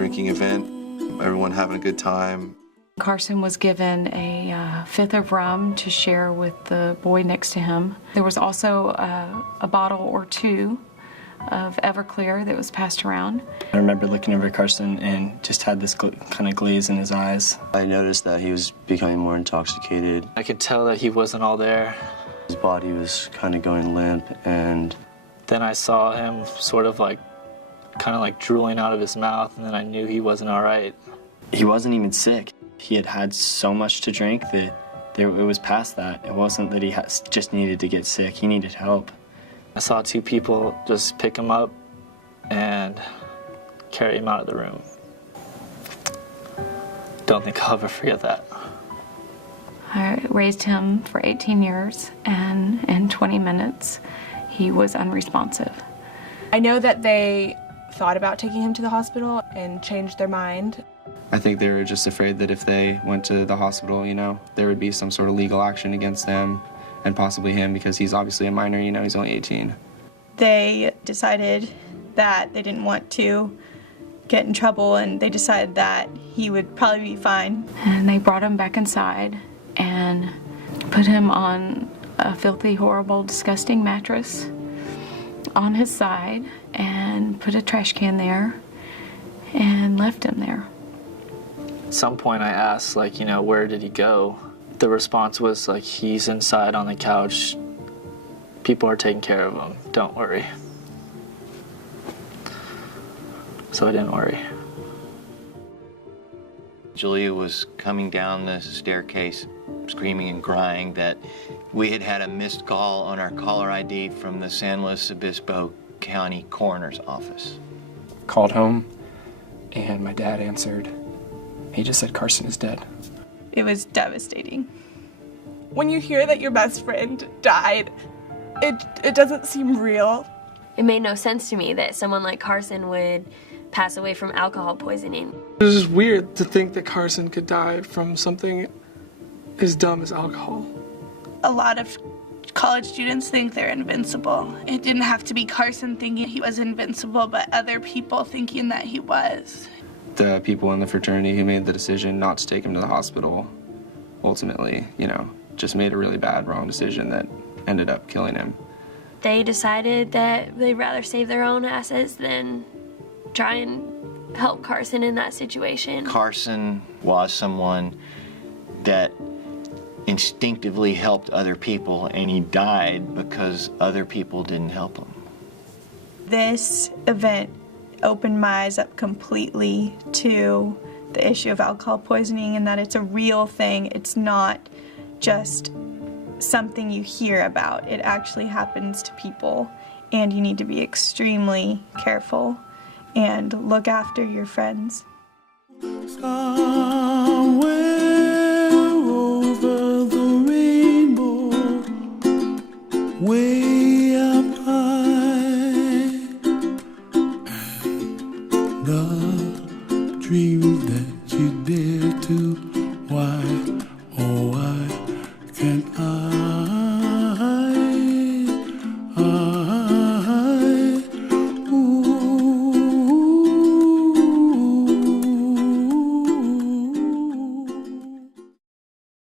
drinking event, everyone having a good time. Carson was given a fifth of rum to share with the boy next to him. There was also a bottle or two of Everclear that was passed around. I remember looking over at Carson and just had this kind of glaze in his eyes. I noticed that he was becoming more intoxicated. I could tell that he wasn't all there. His body was kind of going limp, and then I saw him sort of like, kind of like drooling out of his mouth, and then I knew he wasn't all right. He wasn't even sick. He had had so much to drink that it was past that. It wasn't that he just needed to get sick. He needed help. I saw two people just pick him up and carry him out of the room. Don't think I'll ever forget that. I raised him for 18 years, and in 20 minutes, he was unresponsive. I know that they thought about taking him to the hospital and changed their mind. I think they were just afraid that if they went to the hospital, there would be some sort of legal action against them and possibly him, because he's obviously a minor, he's only 18. They decided that they didn't want to get in trouble, and they decided that he would probably be fine. And they brought him back inside and put him on a filthy, horrible, disgusting mattress on his side and put a trash can there and left him there. At some point I asked, where did he go? The response was, he's inside on the couch. People are taking care of him. Don't worry. So I didn't worry. Julia was coming down the staircase, screaming and crying that we had had a missed call on our caller ID from the San Luis Obispo County Coroner's Office. Called home, and my dad answered. He just said Carson is dead. It was devastating. When you hear that your best friend died, it doesn't seem real. It made no sense to me that someone like Carson would pass away from alcohol poisoning. It was just weird to think that Carson could die from something as dumb as alcohol. A lot of college students think they're invincible. It didn't have to be Carson thinking he was invincible, but other people thinking that he was. The people in the fraternity who made the decision not to take him to the hospital ultimately, just made a really bad, wrong decision that ended up killing him. They decided that they'd rather save their own assets than try and help Carson in that situation. Carson was someone that instinctively helped other people, and he died because other people didn't help him. This event opened my eyes up completely to the issue of alcohol poisoning, and that it's a real thing. It's not just something you hear about. It actually happens to people, and you need to be extremely careful and look after your friends. Somewhere over the rainbow, way up high, and the dreams that you dare to